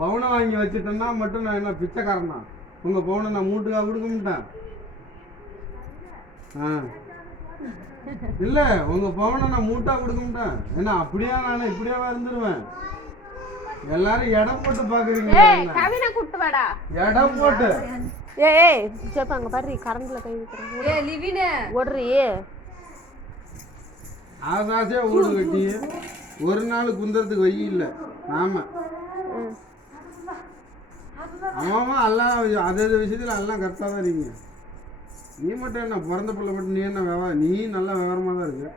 பவுனை வாங்கி வச்சுட்டேன்னா மட்டும் நான் என்ன பிச்சைக்காரனா? உங்கள் பவுனை நான் மூட்டுக்காக கொடுக்க மாட்டேன். இல்லை, உங்கள் பவுனை நான் மூட்டா கொடுக்க மாட்டேன். ஏன்னா அப்படியே நான் இப்படியே இருந்துருவேன். எல்லாரும் இடம் போட்டு பாக்குறீங்க. இடம் போட்டு அங்க பாரு கரண்ட்ல கை வைக்கிறேன். ஆசாசியா வீடு கட்டி ஒரு நாள் குந்தறதுக்கு வழி இல்லை. ஆமா ஆமாமா, எல்லாம் அதே விஷயத்துல எல்லாம் கரெக்டாக தான் இருக்கீங்க. நீ மட்டும் என்ன பிறந்த பிள்ளை மட்டும் நீ என்ன விவரம்? நீ நல்லா விவரமா தான் இருக்கு.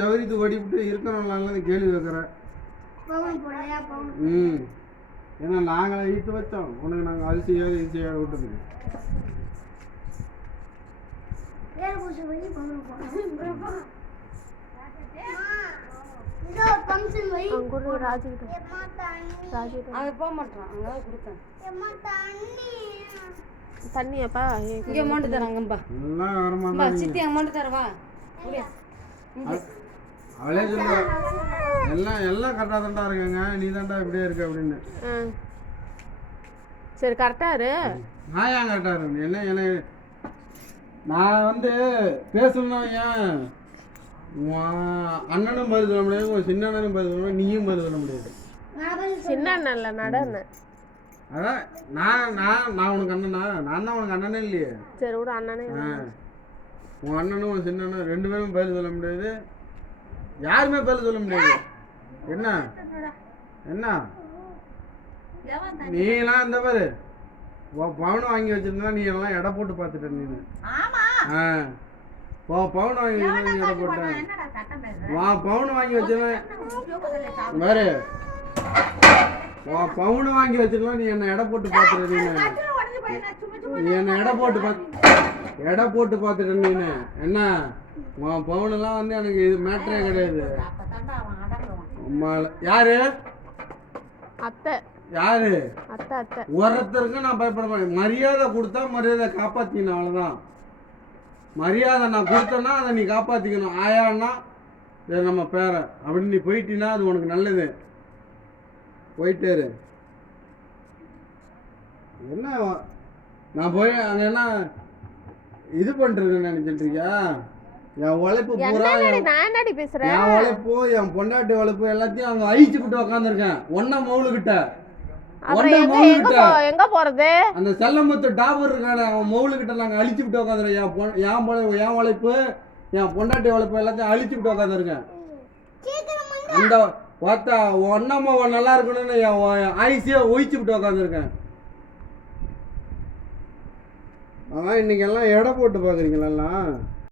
ஜவுரித்து ஓடிவிட்டு இருக்கிறவங்களால கேள்வி வைக்கிற. ஏன்னா நாங்களே ஈட்டு வச்சோம் உனக்கு. நாங்கள் அரிசியாக ஈஸியாக விட்டுருக்கு. தண்ணியாப்பா இங்க அமௌண்ட் தராங்கப்பா. சித்தி அமௌண்ட் தரவா? அவளே சொல்லுவா எல்லாம் கரெக்டாக தான்டா இருக்காங்க, நீ தான்டா இப்படியே இருக்க அப்படின்னு. சரி கரெக்டா இரு. நான் ஏன் கரெக்டாக இருக்கேன்? என்ன என்ன நான் பேசணும்னா ஏன் அண்ணனும் பதில் சொல்ல முடியாது, உன் சின்ன அண்ணனும் பதில் சொல்ல முடியாது, நீயும் பதில் சொல்ல முடியாது. சின்ன அண்ணன் இல்லை நட அண்ணன். அதான் நான் உனக்கு அண்ணனா? நான் தான் உனக்கு அண்ணனே இல்லையே. சரி விட அண்ணனே. உன் அண்ணனும் உன் சின்ன அண்ணன் ரெண்டு பேரும் பதில் சொல்ல முடியாது, யாருமே பதில் சொல்ல முடியாது. என்ன என்ன நீலாம் இந்த பாரு பவுன் வாங்கி வச்சிருந்தா நீ எல்லாம் எடை போட்டு பார்த்துட்ட. நீ பவுன் வாங்கி வச்சிருந்தா நீ எடை போட்ட பவுன் வாங்கி வச்சிருந்தேன் பாரு. பவுன் வாங்கி வச்சிருந்தா நீ என்ன எடை போட்டு பார்த்துட்ட. நீ என்ன எடை போட்டு பார்த்துட்ட. நீ என்ன உன் பவுனெல்லாம் எனக்கு இது மேட்டரே கிடையாது. யாரு அத்தை? யாரு அத்தை? அத்தை ஒருத்தருக்கு நான் பயப்பட மாட்டேன். மரியாதை கொடுத்தா மரியாதை காப்பாற்றிக்கணும், அவ்வளோதான். மரியாதை நான் கொடுத்தேன்னா அதை நீ காப்பாற்றிக்கணும். ஆயான்னா இது நம்ம பேரை அப்படின்னு நீ போயிட்டீன்னா அது உனக்கு நல்லது. போயிட்டேரு. என்ன நான் போய் அங்கே என்ன இது பண்ணிருக்கேன்னு நினைச்சிட்டு இருக்கியா? என் உழைப்பு பூரா என் உழைப்பு என் பொண்டாட்டி உழைப்பு எல்லாத்தையும் அவங்க அழிச்சு விட்டு உக்காந்துருக்கேன். ஒன்ன மவுளுகிட்ட எங்க போறது? அந்த செல்லமுத்து டாபர் இருக்கான அவன் மவுளுகிட்ட நாங்க அழிச்சு விட்டு உக்காந்துருக்கேன். என் உழைப்பு என் பொண்டாட்டி உழைப்பு எல்லாத்தையும் அழிச்சு விட்டு உக்காந்துருக்கேன். அந்த பார்த்தா ஒன்னம்மா நல்லா இருக்கணும்னு என் ஆயுசியா ஒழிச்சு விட்டு உக்காந்துருக்கேன். அதான் இன்னைக்கு எல்லாம் எடை போட்டு பாக்குறீங்களா?